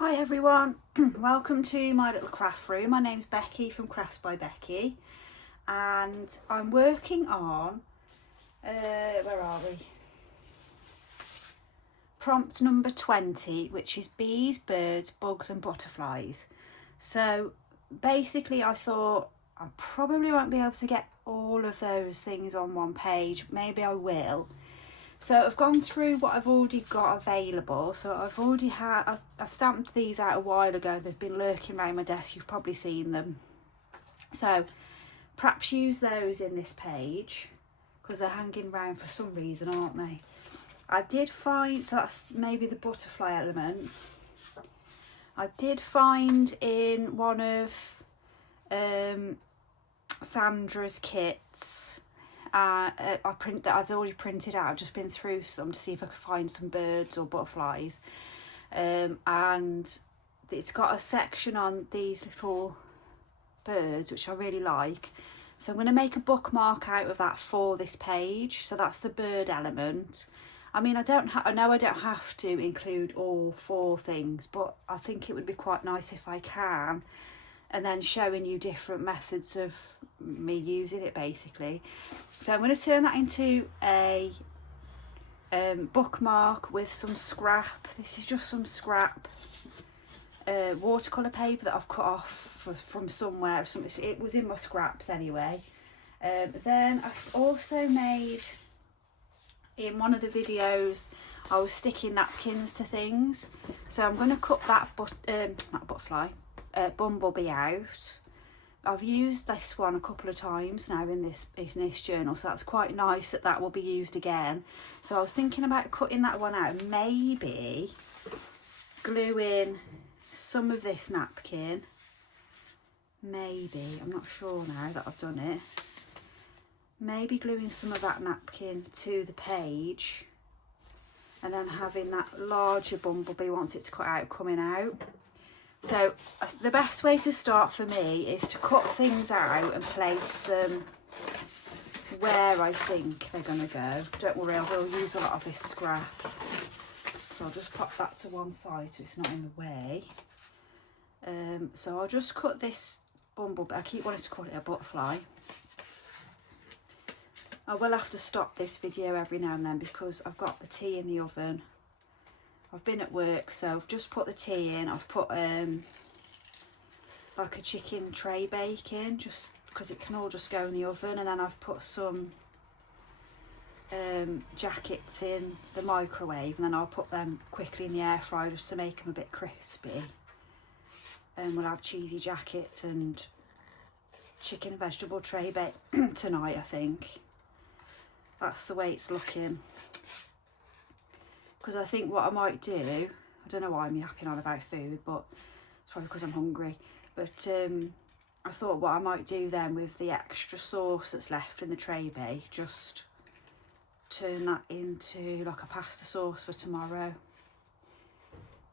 Hi everyone, welcome to my little craft room. My name's Becky from Crafts by Becky and I'm working on, where are we? Prompt number 20, which is bees, birds, bugs and butterflies. So basically I thought I probably won't be able to get all of those things on one page, maybe I will. So I've gone through what I've already got available. So I've stamped these out a while ago. They've been lurking around my desk. You've probably seen them. So perhaps use those in this page because they're hanging around for some reason, aren't they? I did find, so that's maybe the butterfly element. I did find in one of Sandra's kits, I'd already printed out. I've just been through some to see if I could find some birds or butterflies, and it's got a section on these little birds which I really like, so I'm going to make a bookmark out of that for this page. So that's the bird element. I mean, I know I don't have to include all 4 things, but I think it would be quite nice if I can, and then showing you different methods of me using it basically. So I'm going to turn that into a bookmark with some scrap. This is just some scrap watercolour paper that I've cut off from somewhere. It was in my scraps anyway. Then I've also made, in one of the videos, I was sticking napkins to things. So I'm going to cut that bumblebee out. I've used this one a couple of times now in this journal, so that's quite nice that will be used again. So I was thinking about cutting that one out, maybe gluing some of this napkin, maybe, I'm not sure now that I've done it, maybe gluing some of that napkin to the page and then having that larger bumblebee once it's cut out coming out. So the best way to start for me is to cut things out and place them where I think they're going to go. Don't worry, I will use a lot of this scrap. So I'll just pop that to one side so it's not in the way. So I'll just cut this bumblebee. I keep wanting to call it a butterfly. I will have to stop this video every now and then because I've got the tea in the oven. I've been at work, so I've just put the tea in. I've put like a chicken tray bake in, just because it can all just go in the oven, and then I've put some jackets in the microwave, and then I'll put them quickly in the air fryer just to make them a bit crispy. And we'll have cheesy jackets and chicken and vegetable tray bake tonight, I think. That's the way it's looking. Because I think what I might do, I don't know why I'm yapping on about food, but it's probably because I'm hungry. But I thought what I might do then with the extra sauce that's left in the tray bake, just turn that into like a pasta sauce for tomorrow.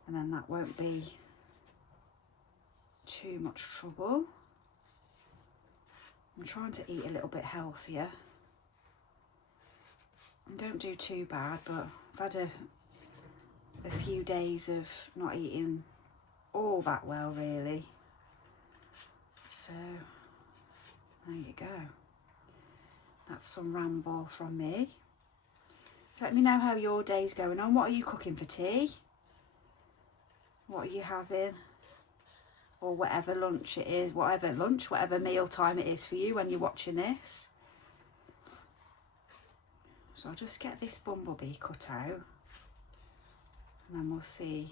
And then that won't be too much trouble. I'm trying to eat a little bit healthier. I don't do too bad, but I've had a few days of not eating all that well really. So there you go. That's some ramble from me. So let me know how your day's going on. What are you cooking for tea? What are you having? Or whatever lunch it is, whatever meal time it is for you when you're watching this. So I'll just get this bumblebee cut out and then we'll see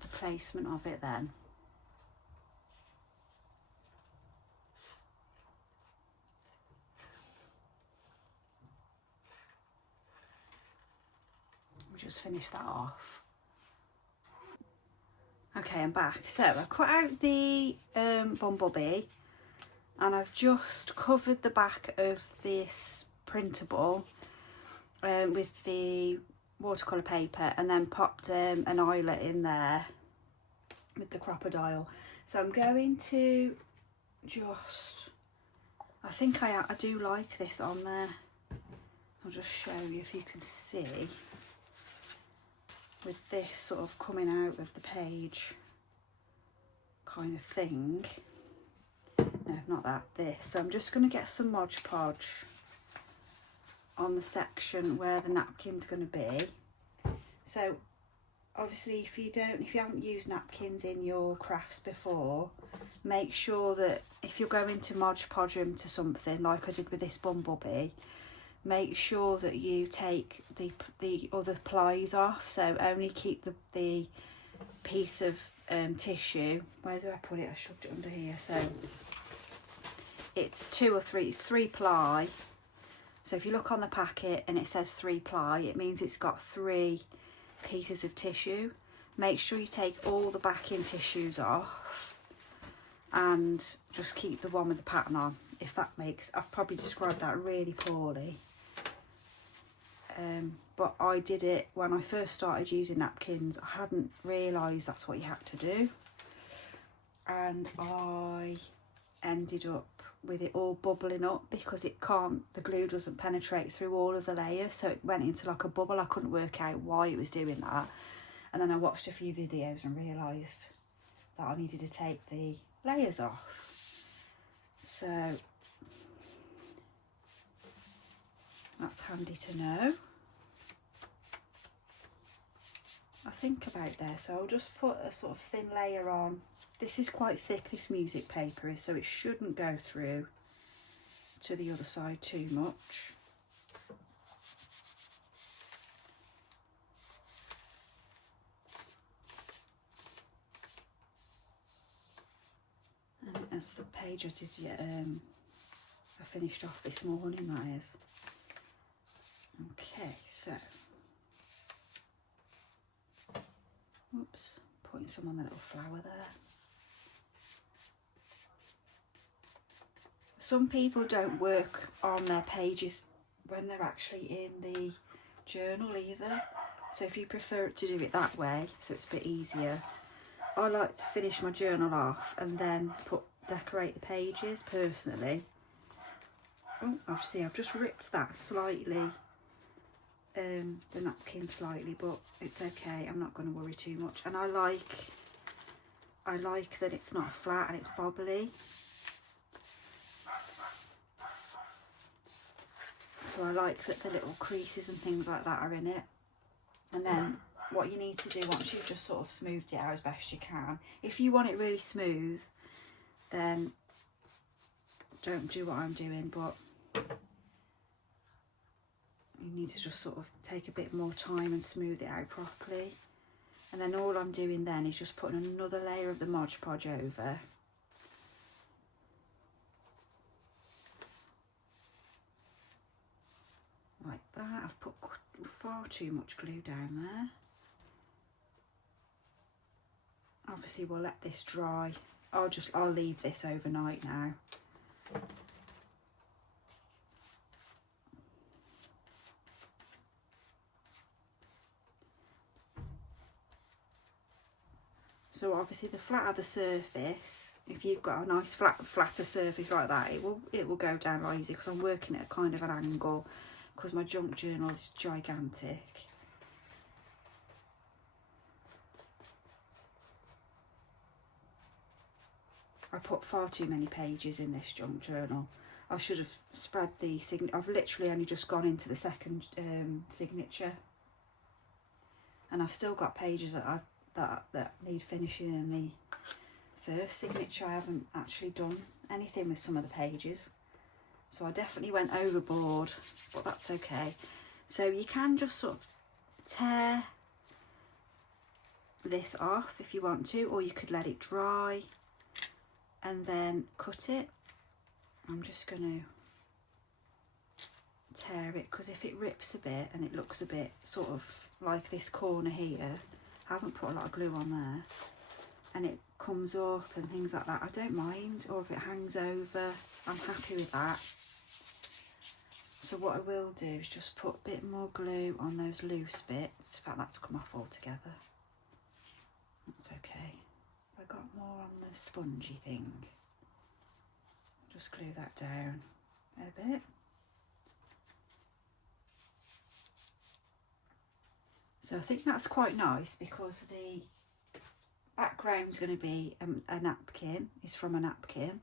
the placement of it then. We'll just finish that off. Okay, I'm back. So I've cut out the bumblebee and I've just covered the back of this printable with the watercolour paper and then popped an eyelet in there with the crocodile. So I'm going to just, I think I do like this on there. I'll just show you if you can see. with this sort of coming out of the page kind of thing. No, not that, this. So I'm just going to get some Mod Podge on the section where the napkin's going to be. So obviously if you haven't used napkins in your crafts before, make sure that if you're going to Mod Podge them to something like I did with this bumblebee, make sure that you take the other plies off. So only keep the piece of tissue. Where do I put it? I shoved it under here. So it's 3 ply. So if you look on the packet and it says 3 ply, it means it's got 3 pieces of tissue. Make sure you take all the backing tissues off and just keep the one with the pattern on. If that makes, I've probably described that really poorly. But I did it when I first started using napkins. I hadn't realised that's what you had to do. And I ended up with it all bubbling up because the glue doesn't penetrate through all of the layers. So it went into like a bubble. I couldn't work out why it was doing that. And then I watched a few videos and realised that I needed to take the layers off. So that's handy to know. I think about there, so I'll just put a sort of thin layer on. This is quite thick, this music paper is, so it shouldn't go through to the other side too much. And that's the page I did yet. I finished off this morning, that is. Okay, so. Oops, putting some on the little flower there. Some people don't work on their pages when they're actually in the journal either. So if you prefer to do it that way, so it's a bit easier. I like to finish my journal off and then decorate the pages personally. Oh, obviously I've just ripped that slightly. The napkin slightly, but it's okay. I'm not going to worry too much. And I like that it's not flat and it's bobbly. So I like that the little creases and things like that are in it. And then what you need to do once you've just sort of smoothed it out as best you can, if you want it really smooth, then don't do what I'm doing, but you need to just sort of take a bit more time and smooth it out properly. And then all I'm doing then is just putting another layer of the Mod Podge over. Like that. I've put far too much glue down there. Obviously we'll let this dry. I'll leave this overnight now. So obviously the flatter the surface, if you've got a nice flatter surface like that, it will go down like easy, because I'm working at a kind of an angle because my junk journal is gigantic. I put far too many pages in this junk journal. I should have spread the signature. I've literally only just gone into the second signature, and I've still got pages that that need finishing in the first signature. I haven't actually done anything with some of the pages, so I definitely went overboard, but that's okay. So you can just sort of tear this off if you want to, or you could let it dry and then cut it. I'm just going to tear it, because if it rips a bit and it looks a bit sort of like this corner here, I haven't put a lot of glue on there, and it comes up and things like that, I don't mind. Or if it hangs over, I'm happy with that. So what I will do is just put a bit more glue on those loose bits. In fact, that's come off altogether. That's okay. I got more on the spongy thing. Just glue that down a bit. So I think that's quite nice because the background's going to be a napkin, is from a napkin.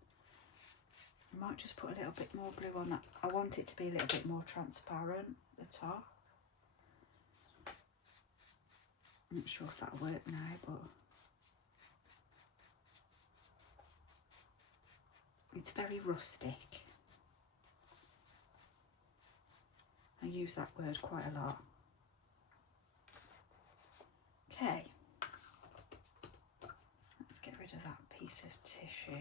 I might just put a little bit more blue on that. I want it to be a little bit more transparent at the top. I'm not sure if that'll work now, but it's very rustic. I use that word quite a lot. Okay, let's get rid of that piece of tissue.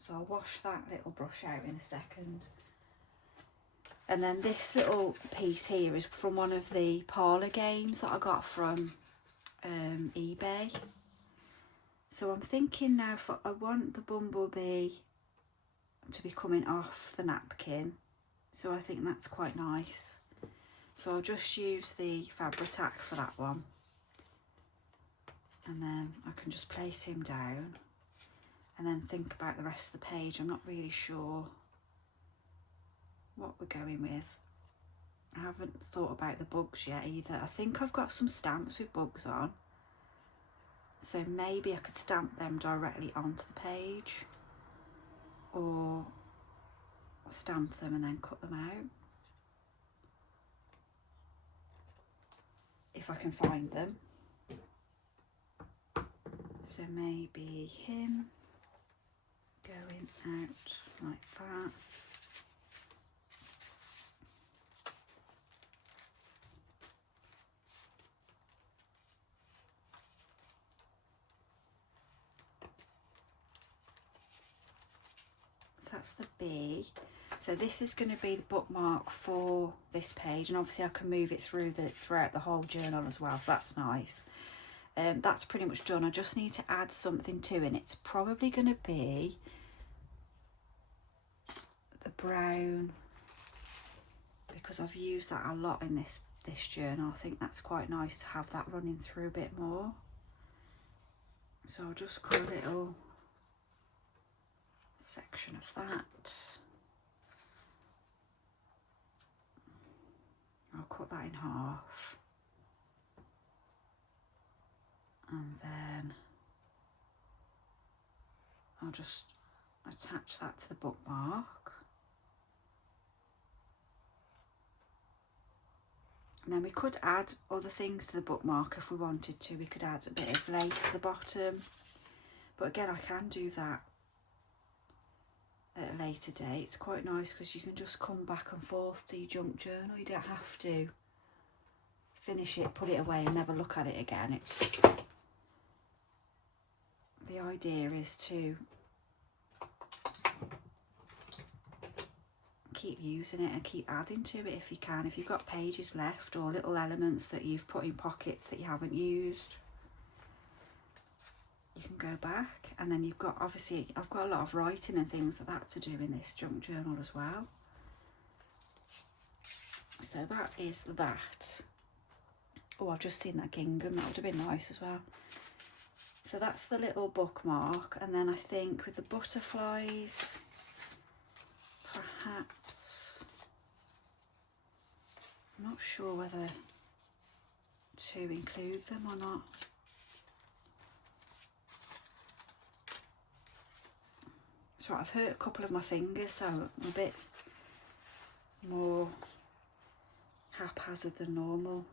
So I'll wash that little brush out in a second. And then this little piece here is from one of the parlour games that I got from eBay. So I'm thinking now, I want the bumblebee to be coming off the napkin. So I think that's quite nice. So I'll just use the Fabri-Tac for that one. And then I can just place him down and then think about the rest of the page. I'm not really sure what we're going with. I haven't thought about the bugs yet either. I think I've got some stamps with bugs on. So maybe I could stamp them directly onto the page, or stamp them and then cut them out. If I can find them. So maybe him going out like that. So that's the B. So this is going to be the bookmark for this page, and obviously I can move it throughout the whole journal as well, so that's nice. That's pretty much done. I just need to add something to it, and it's probably going to be the brown, because I've used that a lot in this journal. I think that's quite nice to have that running through a bit more. So I'll just cut a little section of that. I'll cut that in half, and then I'll just attach that to the bookmark. And then we could add other things to the bookmark if we wanted to. We could add a bit of lace at the bottom, but again, I can do that at a later date. It's quite nice because you can just come back and forth to your junk journal. You don't have to finish it, put it away and never look at it again. It's the idea is to keep using it and keep adding to it if you can. If you've got pages left or little elements that you've put in pockets that you haven't used, you can go back. And then you've got, obviously I've got a lot of writing and things like that to do in this junk journal as well. So that is that. Oh, I've just seen that gingham, that would have been nice as well. So that's the little bookmark. And then I think with the butterflies, perhaps, I'm not sure whether to include them or not. That's right, I've hurt a couple of my fingers, so I'm a bit more haphazard than normal.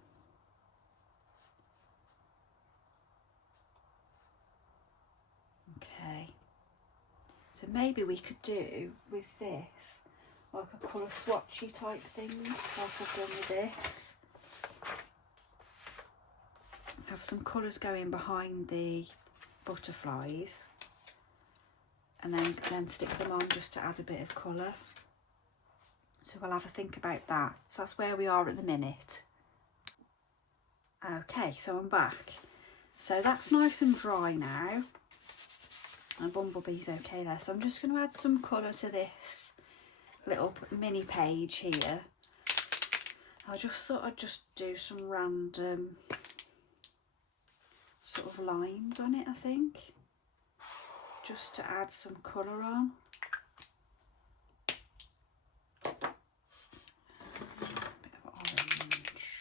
Okay, so maybe we could do with this like a colour swatchy type thing, like I've done with this. Have some colours going behind the butterflies, and then stick them on just to add a bit of colour. So we'll have a think about that. So that's where we are at the minute. Okay, so I'm back. So that's nice and dry now. And Bumblebee's okay there. So I'm just going to add some colour to this little mini page here. I just thought I'd just do some random sort of lines on it, I think, just to add some colour on. A bit of orange.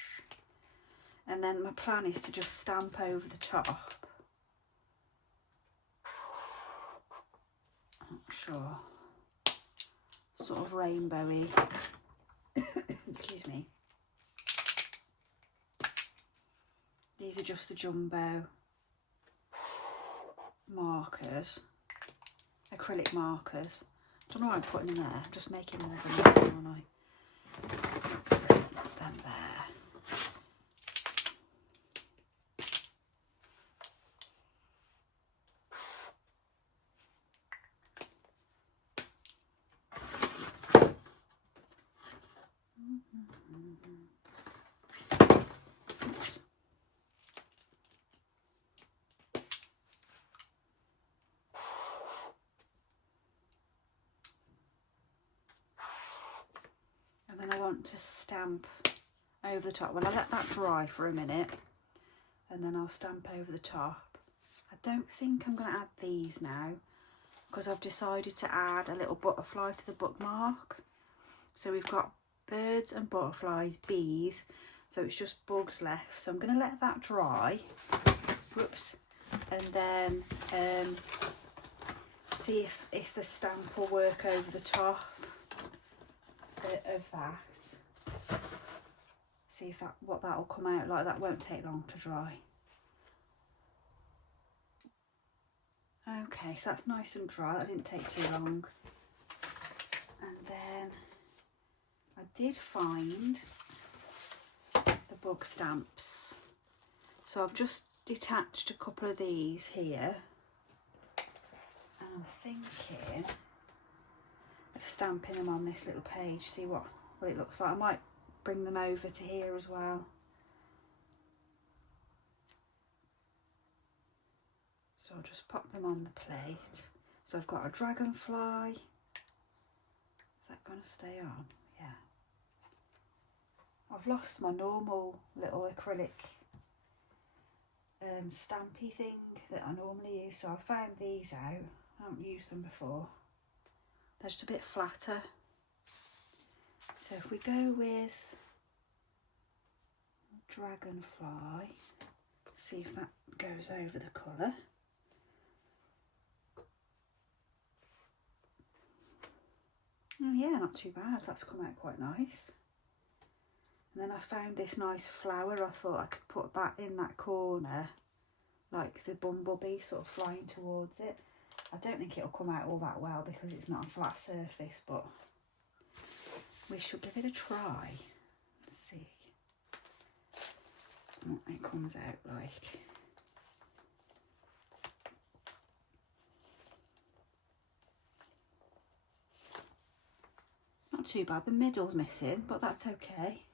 And then my plan is to just stamp over the top. Not sure. Sort of rainbowy. Excuse me. These are just the jumbo markers, acrylic markers. I don't know why I'm putting them there. I'm just making more of them, aren't I? Let's put them there. And then I want to stamp over the top. Well, I let that dry for a minute and then I'll stamp over the top. I don't think I'm going to add these now because I've decided to add a little butterfly to the bookmark. So we've got birds and butterflies, bees, so it's just bugs left. So I'm going to let that dry. Whoops. And then see if the stamp will work over the top of that. See if what that'll come out like. That won't take long to dry. Okay, so that's nice and dry. That didn't take too long. And then I did find the bug stamps. So I've just detached a couple of these here. And I'm thinking of stamping them on this little page, see what it looks like. I might bring them over to here as well. So I'll just pop them on the plate. So I've got a dragonfly. Is that going to stay on? Yeah. I've lost my normal little acrylic stampy thing that I normally use, so I found these out. I haven't used them before. They're just a bit flatter. So if we go with dragonfly, see if that goes over the colour. Oh yeah, not too bad. That's come out quite nice. And then I found this nice flower. I thought I could put that in that corner, like the bumblebee sort of flying towards it. I don't think it'll come out all that well because it's not a flat surface, but we should give it a try. Let's see what it comes out like. Not too bad. The middle's missing, but that's okay.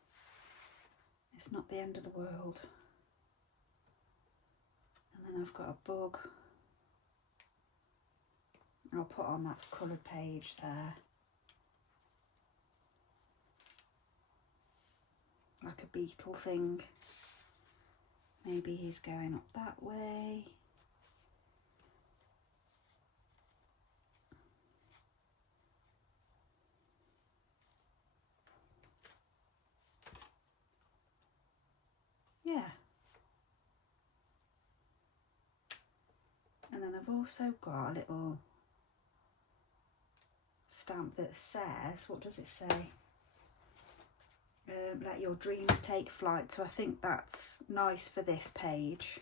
It's not the end of the world. And then I've got a bug. I'll put on that coloured page there. Like a beetle thing. Maybe he's going up that way. Yeah. And then I've also got a little stamp that says, what does it say? Let your dreams take flight. So I think that's nice for this page,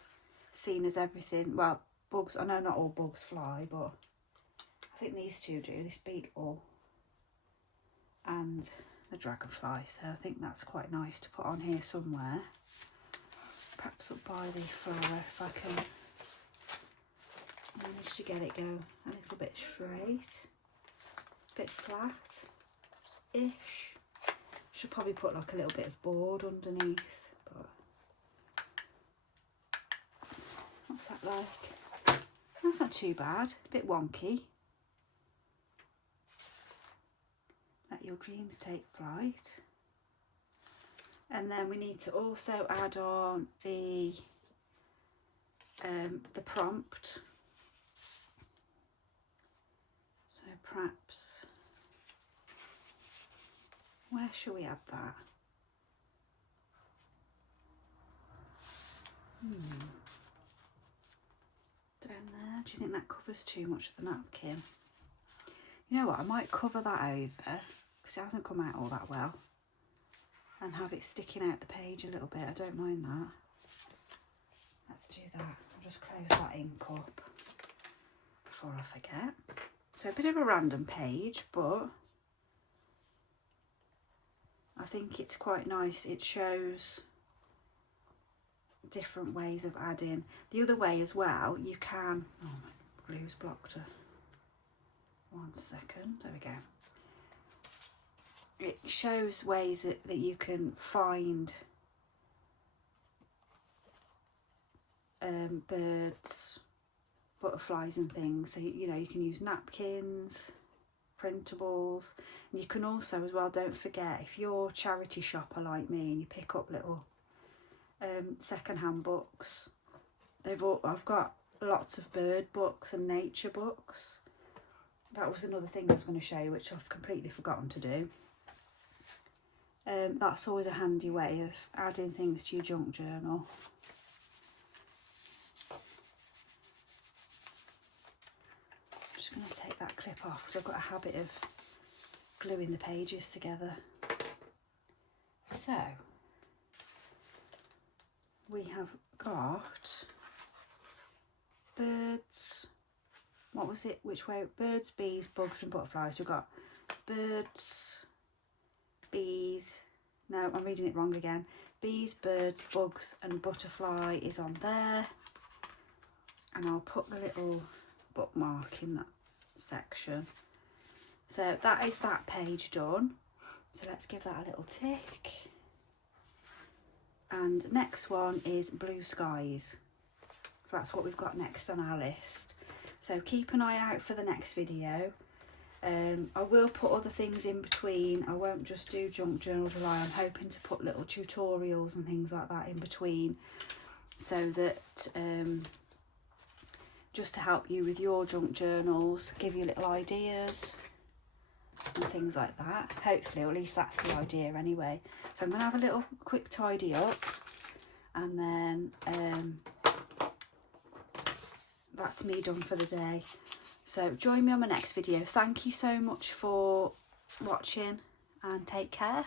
seeing as everything, well, bugs, I know not all bugs fly, but I think these two do, this beetle and the dragonfly. So I think that's quite nice to put on here somewhere. Perhaps up by the flower if I can manage to get it go a little bit straight, a bit flat-ish. Should probably put like a little bit of board underneath, but what's that like? That's not too bad, a bit wonky. Let your dreams take flight. And then we need to also add on the prompt. So perhaps, where shall we add that? Down there, do you think that covers too much of the napkin? You know what, I might cover that over because it hasn't come out all that well, and have it sticking out the page a little bit. I don't mind that. Let's do that. I'll just close that ink up before I forget. So a bit of a random page, but I think it's quite nice. It shows different ways of adding. The other way as well, you can, oh my glue's blocked her. 1 second, there we go. It shows ways that you can find birds, butterflies and things. So you know, you can use napkins, printables, and you can also as well, don't forget, if you're a charity shopper like me and you pick up little second-hand books, I've got lots of bird books and nature books. That was another thing I was going to show you, which I've completely forgotten to do. That's always a handy way of adding things to your junk journal. I'm just going to take that clip off because I've got a habit of gluing the pages together. So we have got birds, what was it, which way, birds, bees, bugs and butterflies. We've got birds, bees, no, I'm reading it wrong again. Bees, birds, bugs and butterfly is on there, and I'll put the little bookmark in that section. So that is that page done. So let's give that a little tick. And next one is blue skies. So that's what we've got next on our list. So keep an eye out for the next video. I will put other things in between. I won't just do junk journal July. I'm hoping to put little tutorials and things like that in between, so that just to help you with your junk journals, give you little ideas and things like that. Hopefully, or at least that's the idea anyway. So I'm going to have a little quick tidy up, and then that's me done for the day. So join me on my next video. Thank you so much for watching and take care.